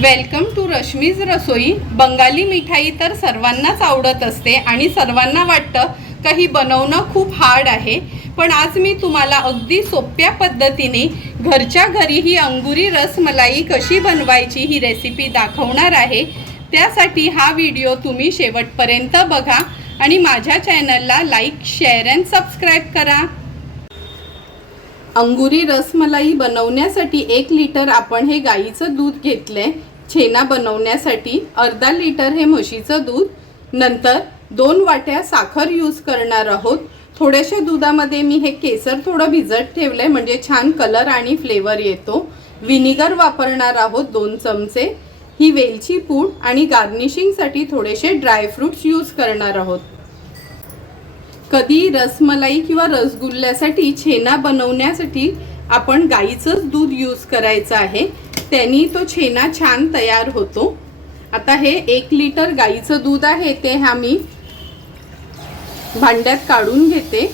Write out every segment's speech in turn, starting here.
Welcome to Rashmi's Rasoi. Bengali मिठाई तर सर्वांनाच आवडत असते आणि सर्वांना वाटतं काही बनवणं खूप हार्ड आहे. पण आज मी तुम्हाला अगदी सोप्या पद्धतीने घरच्या घरी ही अंगुरी रसमलाई कशी बनवायची ही रेसिपी दाखवणार आहे. त्यासाठी हा व्हिडिओ तुम्ही शेवटपर्यंत बघा आणि माझ्या चॅनलला लाईक शेअर अँड सबस्क्राईब करा. अंगुरी रसमलाई बनवण्यासाठी एक लिटर आपण हे गाईचं दूध घेतलं आहे छेना बनवण्यासाठी अर्धा लिटर हे म्हशीचं दूध नंतर दोन वाट्या साखर यूज करणार आहोत. थोड्याशा दुधामध्ये मी हे केसर थोडं भिजत ठेवलंय म्हणजे छान कलर आणि फ्लेवर येतो. व्हिनेगर वापरणार आहोत दोन चमचे. ही वेलची पूड आणि गार्निशिंगसाठी थोडेसे ड्रायफ्रुट्स यूज करणार आहोत. कधी रसमलाई किंवा रसगुल्ल्यासाठी छेना बनवण्यासाठी आपण गाईचंच दूध यूज करायचं आहे. त्यांनी तो छेना छान तयार होतो. आता हे एक लिटर गाईचं दूध आहे ते हा मी भांड्यात काढून घेते.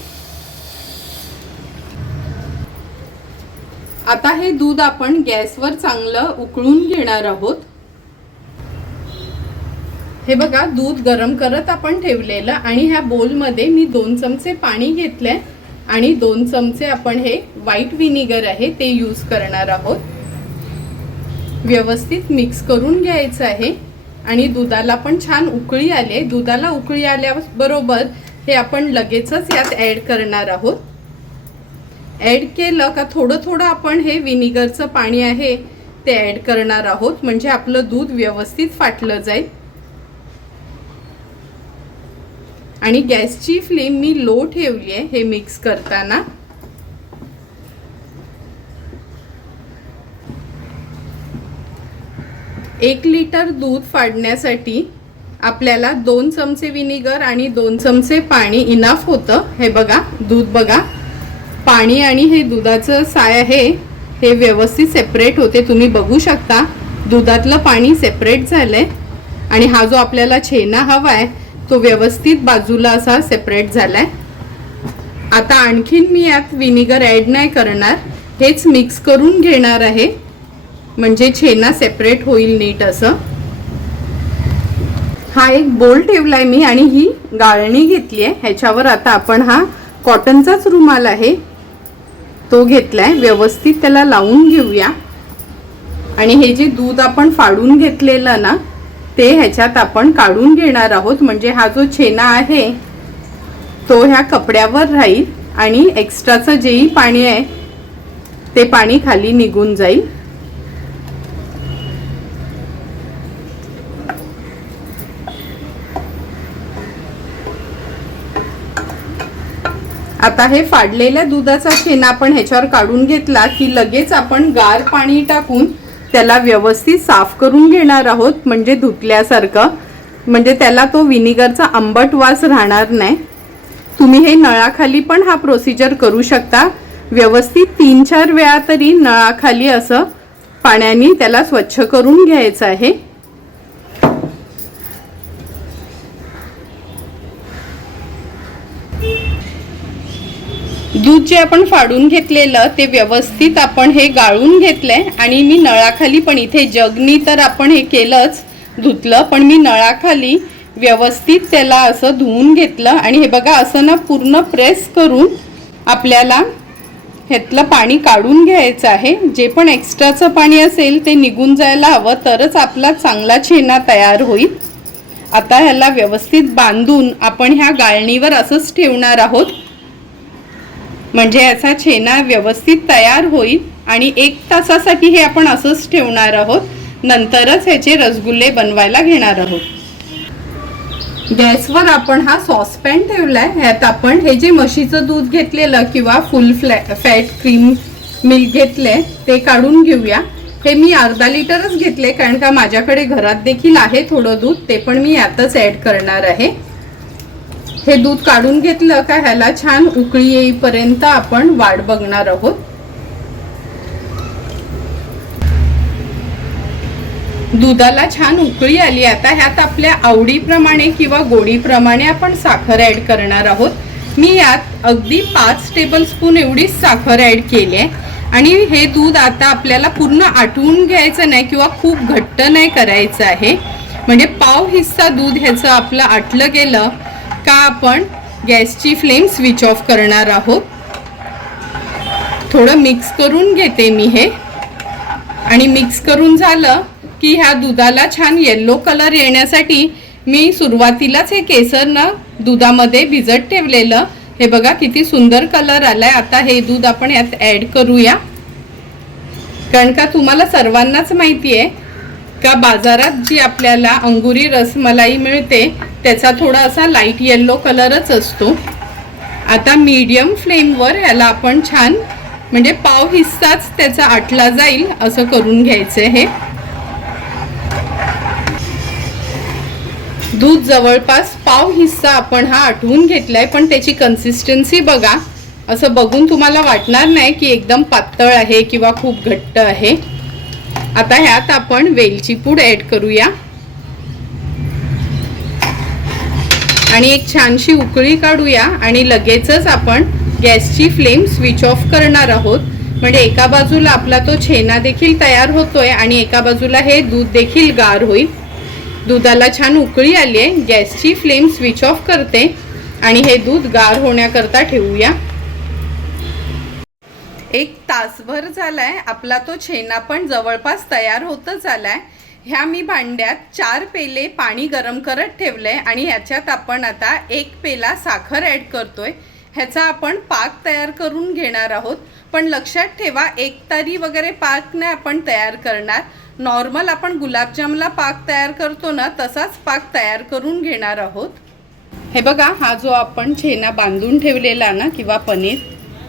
आता हे दूध आपण गॅसवर चांगलं उकळून घेणार आहोत. हे बघा दूध गरम करत आपण ठेवलेलं आणि ह्या बोलमध्ये मी दोन चमचे पाणी घेतलंय आणि दोन चमचे आपण हे व्हाईट विनिगर आहे ते यूज करणार आहोत. व्यवस्थित मिक्स करून घ्यायचं आहे. आणि दुधाला पण छान उकळी आले. दुधाला उकळी आल्याबरोबर हे आपण लगेचच यात ॲड करणार आहोत. ॲड केलं का थोडं थोडं आपण हे विनिगरचं पाणी आहे ते ॲड करणार आहोत. म्हणजे आपलं दूध व्यवस्थित फाटलं जाईल. आणि गॅसची फ्लेम मी लो ठेवली आहे हे मिक्स करताना. एक लिटर दूध फाडण्यासाठी आपल्याला दोन चमचे विनिगर आणि दोन चमचे पाणी इनाफ होतं. हे बघा दूध बघा. पाणी आणि हे दुधाचं साय आहे हे व्यवस्थित सेपरेट होते. तुम्ही बघू शकता दुधातलं पाणी सेपरेट झालंय. आणि हा जो आपल्याला छेना हवा आहे तो व्यवस्थित बाजूला असा सेपरेट झालाय. आता आणखीन मी यात विनिगर ॲड नाही करणार. हेच मिक्स करून घेणार आहे. म्हणजे छेना सेपरेट होईल नीट असं. हा एक बोल ठेवलाय मी आणि ही गाळणी घेतली आहे. ह्याच्यावर आता आपण हा कॉटनचाच रुमाल आहे. तो घेतलाय. व्यवस्थित त्याला लावून घेऊया. आणि हे जे दूध आपण फाडून घेतलेलं ना ते ह्याच्यात आपण काढून घेणार आहोत. म्हणजे हा जो छेना आहे तो ह्या कपड्यावर राहील आणि एक्स्ट्राचं जेही पाणी आहे ते पाणी खाली निघून जाईल. आता हे फाडलेल्या दुधाचा छेना आपण ह्याच्यावर काढून घेतला की लगेच आपण गार पाणी टाकून त्याला व्यवस्थित साफ करून घेणार आहोत म्हणजे धुतल्यासारखं. म्हणजे त्याला तो विनिगरचा आंबट वास राहणार नाही. तुम्ही हे नळाखाली पण हा प्रोसिजर करू शकता. व्यवस्थित तीन चार वेळा तरी नळाखाली असं पाण्याने त्याला स्वच्छ करून घ्यायचं आहे. दूध जे आपण फाडून घेतलेलं ते व्यवस्थित आपण हे गाळून घेतलंय आणि मी नळाखाली पण इथे जगनी तर आपण हे केलंच धुतलं पण मी नळाखाली व्यवस्थित त्याला असं धुवून घेतलं आणि हे बघा असं ना पूर्ण प्रेस करून आपल्याला ह्यातलं पाणी काढून घ्यायचं आहे. जे पण एक्स्ट्राचं पाणी असेल ते निघून जायला हवं तरच आपला चांगला छेना तयार होईल. आता ह्याला व्यवस्थित बांधून आपण ह्या गाळणीवर असंच ठेवणार आहोत. म्हणजे याचा छेना व्यवस्थित तयार होईल आणि एक तासासाठी हे आपण असंच ठेवणार आहोत. नंतरच ह्याचे रसगुल्ले बनवायला घेणार आहोत. गॅसवर आपण हा सॉसपॅन ठेवलाय. ह्यात आपण हे जे म्हशीचं दूध घेतलेलं किंवा फुल फ्लॅ फॅट क्रीम मिल्क घेतले ते काढून घेऊया. हे मी अर्धा लिटरच घेतले कारण का माझ्याकडे घरात देखील आहे थोडं दूध ते पण मी यातच ॲड करणार आहे. हे दूध काढून घेतलं का ह्याला छान उकळी येईपर्यंत आपण वाट बघणार आहोत. दुधाला छान उकळी आली. आता ह्यात आपल्या आवडीप्रमाणे किंवा गोडीप्रमाणे आपण साखर ऍड करणार आहोत. मी यात अगदी पाच टेबल स्पून एवढी साखर ऍड केली आहे. आणि हे दूध आता आपल्याला पूर्ण आटवून घ्यायचं नाही किंवा खूप घट्ट नाही करायचं आहे. म्हणजे पाव हिस्सा दूध ह्याचं आपलं आटलं गेलं. का आपण गॅसची फ्लेम स्विच ऑफ करणार आहोत? थोडं मिक्स करून घेते मी हे. आणि मिक्स करून झालं की ह्या दुधाला छान येल्लो कलर येण्यासाठी मी सुरुवातीलाच हे केसरनं दुधामध्ये भिजत ठेवलेलं. हे बघा किती सुंदर कलर आलाय. आता हे दूध आपण यात ऍड करूया. कारण का तुम्हाला सर्वांनाच माहिती आहे का बाजारात जी आपल्याला अंगुरी रसमलाई मिळते त्याचा थोडा असा लाइट येल्लो कलरच असतो. आता मीडियम फ्लेमवर याला आपण छान म्हणजे पाव हिस्साच त्याचा आटला जाईल असं करून घ्यायचं हे दूध जवळपास पाव हिस्सा आपण हा आटवून घेतलाय पण त्याची कन्सिस्टन्सी बघा. असं बघून तुम्हाला वाटणार नाही की एकदम पातळ आहे किंवा खूप घट्ट आहे. आता ह्यात आपण वेलची पूड ऍड करूया. आणि एक छानशी उकळी काढूया आणि लगेचच आपण गॅसची फ्लेम स्विच ऑफ करणार आहोत. म्हणजे एका बाजूला आपला तो छेना देखील तयार होतोय आणि एका बाजूला हे दूध देखील गार होईल. दुधाला छान उकळी आली आहे गॅसची फ्लेम स्विच ऑफ करते आणि हे दूध गार होण्याकरता ठेवूया. एक तासभर झाला आहे आपला तो छेना पण जवळपास तयार होतच आहे ह्या मी भांड्यात चार पेले पाणी गरम करत ठेवलं आहे आणि ह्याच्यात आपण आता एक पेला साखर ॲड करतो आहे ह्याचा आपण पाक तयार करून घेणार आहोत. पण लक्षात ठेवा एक तारी वगैरे पाक नाही आपण तयार करणार. नॉर्मल आपण गुलाबजामला पाक तयार करतो ना तसाच पाक तयार करून घेणार आहोत. हे बघा हा जो आपण छेना बांधून ठेवलेला ना किंवा पनीर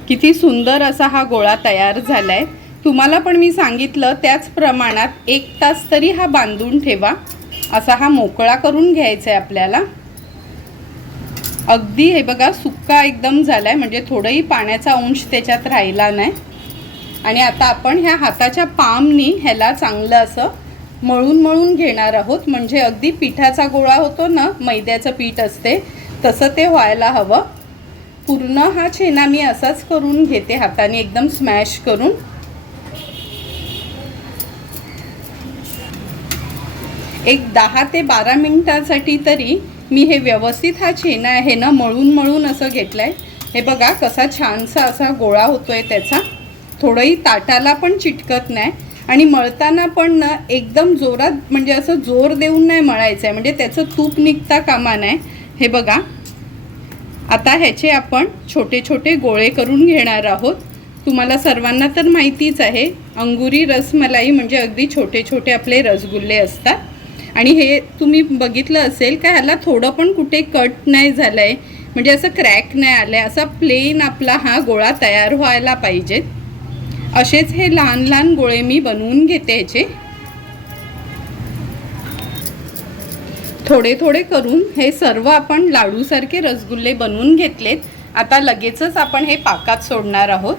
किती सुंदर असा हा गोळा तयार झालाय. तुम्हाला पण मी सांगितलं त्याच प्रमाणात एक तास तरी हा बांधून ठेवा. असा हा मोकळा करून घ्यायचा आहे आपल्याला. अगदी हे बघा सुक्का एकदम झाला आहे म्हणजे थोडंही पाण्याचा अंश त्याच्यात राहिला नाही. आणि आता आपण ह्या हाताच्या पामनी ह्याला चांगलं असं मळून मळून घेणार आहोत. म्हणजे अगदी पिठाचा गोळा होतो ना मैद्याचं पीठ असते तसं ते व्हायला हवं. पूर्ण हा छेना मी असाच करून घेते हाताने एकदम स्मॅश करून. एक दहा ते बारा मिनटासाठी तरी मी हे व्यवस्थित हा छेना आहे ना मळून मळून असं घेतलाय. हे बघा कसा छानसा असा गोळा होतोय त्याचा. थोडंही ताटाला पण चिटकत नाही. आणि मळताना पण ना एकदम जोरात म्हणजे असं जोर देऊन नाही मळायचं आहे म्हणजे त्याचं तूप निघता कामा नाही. हे बघा. आता ह्याचे आपण छोटे छोटे गोळे करून घेणार आहोत. तुम्हाला सर्वांना तर माहितीच आहे अंगुरी रसमलाई म्हणजे अगदी छोटे छोटे आपले रसगुल्ले असतात. आणि हे तुम्ही बघितलं असेल का ह्याला थोडं पण कुठे कट नाही झालं आहे म्हणजे असं क्रॅक नाही आलं आहे असा प्लेन आपला हा गोळा तयार व्हायला पाहिजेत असेच हे लहान लहान गोळे मी बनवून घेते ह्याचे. थोडे थोडे करून हे सर्व आपण लाडूसारखे रसगुल्ले बनवून घेतलेत. आता लगेचच आपण हे पाकात सोडणार आहोत.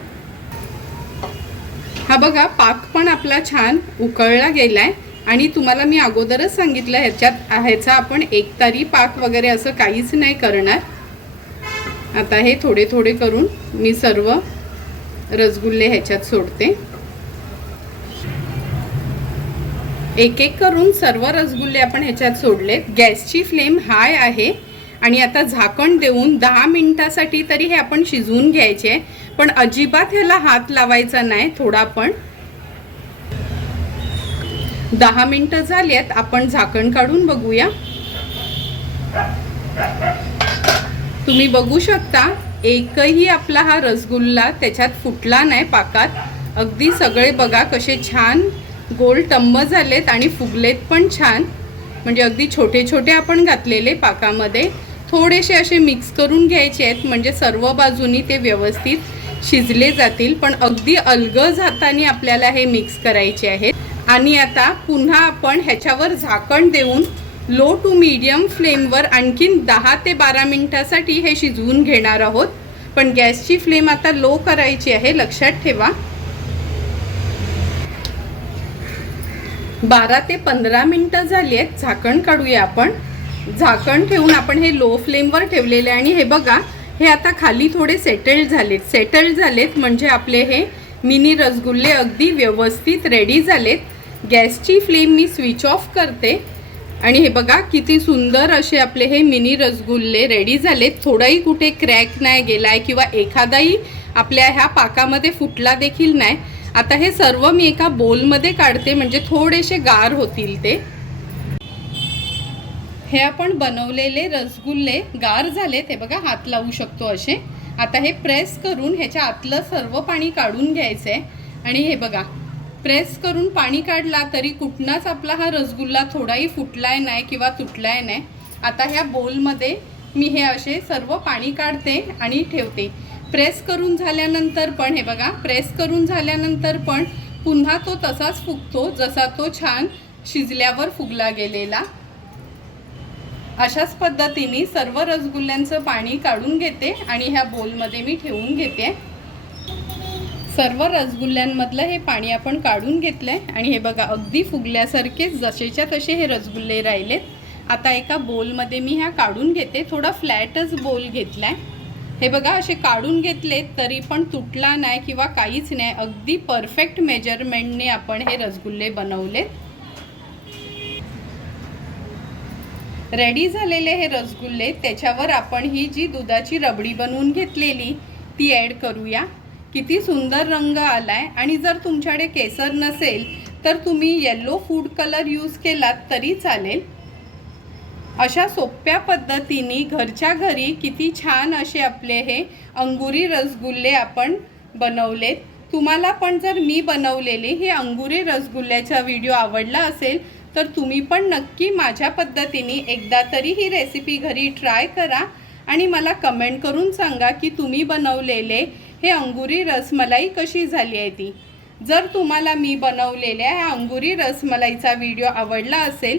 हा बघा पाक पण आपला छान उकळला गेला आहे आणि तुम्हाला मी अगोदरच सांगितलं ह्याच्यात ह्याचा आपण एकतारी पाक वगैरे असं काहीच नाही करणार. आता हे थोडे थोडे करून मी सर्व रसगुल्ले ह्याच्यात सोडते. एक एक करून सर्व रसगुल्ले आपण ह्याच्यात सोडलेत गॅसची फ्लेम हाय आहे. आणि आता झाकण देऊन दहा मिनिटासाठी तरी हे आपण शिजवून घ्यायचे. पण अजिबात ह्याला हात लावायचा नाही थोडा पण. दहा मिनिटं झालीत आपण झाकण काढून बघूया. तुम्ही बघू शकता एकही आपला हा रसगुल्ला त्याच्यात फुटला नाही पाकात. अगदी सगळे बघा कसे छान गोल टम्म झालेत आणि फुगलेत पण छान. म्हणजे अगदी छोटे छोटे आपण घातलेले पाकामध्ये. थोडेसे असे मिक्स करून घ्यायचे आहेत म्हणजे सर्व बाजूनी ते व्यवस्थित शिजले जातील. पण अगदी अलगज हाताने आपल्याला हे मिक्स करायचे आहेत. आणि आता पुन्हा आपण ह्याच्यावर झाकण देऊन लो टू मीडियम फ्लेमवर आणखीन दहा ते बारा मिनटासाठी हे शिजवून घेणार आहोत. पण गॅसची फ्लेम आता लो करायची आहे लक्षात ठेवा. बारा ते पंधरा मिनटं झाली आहेत. झाकण काढूया आपण. झाकण ठेवून आपण हे लो फ्लेमवर ठेवलेले आहे आणि हे बघा हे आता खाली थोडे सेटल्ड झालेत. सेटल्ड झालेत म्हणजे आपले हे मिनी रसगुल्ले अगदी व्यवस्थित रेडी झालेत. गॅसची फ्लेम मी स्विच ऑफ करते. आणि हे बघा किती सुंदर असे आपले हे मिनी रसगुल्ले रेडी झालेत. थोडाही कुठे क्रॅक नाही गेला आहे किंवा एखादाही आपल्या ह्या पाकामध्ये फुटला देखील नाही. आता हे सर्व मी एका बोलमध्ये काढते म्हणजे थोडेसे गार होतील ते. हे आपण बनवलेले रसगुल्ले गार झालेत हे बघा हात लावू शकतो असे. आता हे प्रेस करून ह्याच्या आतलं सर्व पाणी काढून घ्यायचं आहे आणि हे बघा प्रेस करून पाणी काढला तरी कुठनाच आपला हा रसगुल्ला थोडाही फुटलाय नाही किंवा तुटलाय नाही. आता ह्या बोलमध्ये मी हे असे सर्व पाणी काढते आणि ठेवते. प्रेस करून झाल्यानंतर पण हे बघा प्रेस करून झाल्यानंतर पण पुन्हा तो तसाच फुगतो जसा तो छान शिजल्यावर फुगला गेलेला. अशाच पद्धतीने सर्व रसगुल्ल्यांचं पाणी काढून घेते आणि ह्या बोलमध्ये मी ठेवून घेते. सर्व रसगुल्ल्यांमधलं हे पाणी आपण काढून घेतलं आहे आणि हे बघा अगदी फुगल्यासारखेच जसेच्या तसे हे रसगुल्ले राहिलेत. आता एका बोलमध्ये मी ह्या काढून घेते. थोडा फ्लॅटच बोल घेतला आहे हे बघा असे काढून घेतलेत तरी पण तुटला नाही किंवा काहीच नाही. अगदी परफेक्ट मेजरमेंटने आपण हे रसगुल्ले बनवलेत. रेडी झालेले हे रसगुल्ले त्याच्यावर आपण ही जी दुधाची रबडी बनवून घेतलेली ती ॲड करूया. किती सुंदर रंग आला आहे आणि जर तुमच्याकडे केसर नसेल तर तुम्ही येल्लो फूड कलर यूज केलात तरी चालेल. अशा सोप्या पद्धतीने घरच्या घरी किती छान असे आपले हे अंगुरी रसगुल्ले आपण बनवलेत. तुम्हाला पण जर मी बनवलेले हे अंगुरी रसगुल्ल्याचा व्हिडिओ आवडला असेल तर तुम्ही पण नक्की माझ्या पद्धतीने एकदा तरी ही रेसिपी घरी ट्राय करा आणि मला कमेंट करून सांगा की तुम्ही बनवलेले हे अंगुरी रसमलाई कशी झाली आहे ती. जर तुम्हाला मी बनवलेल्या ह्या अंगुरी रसमलाईचा व्हिडिओ आवडला असेल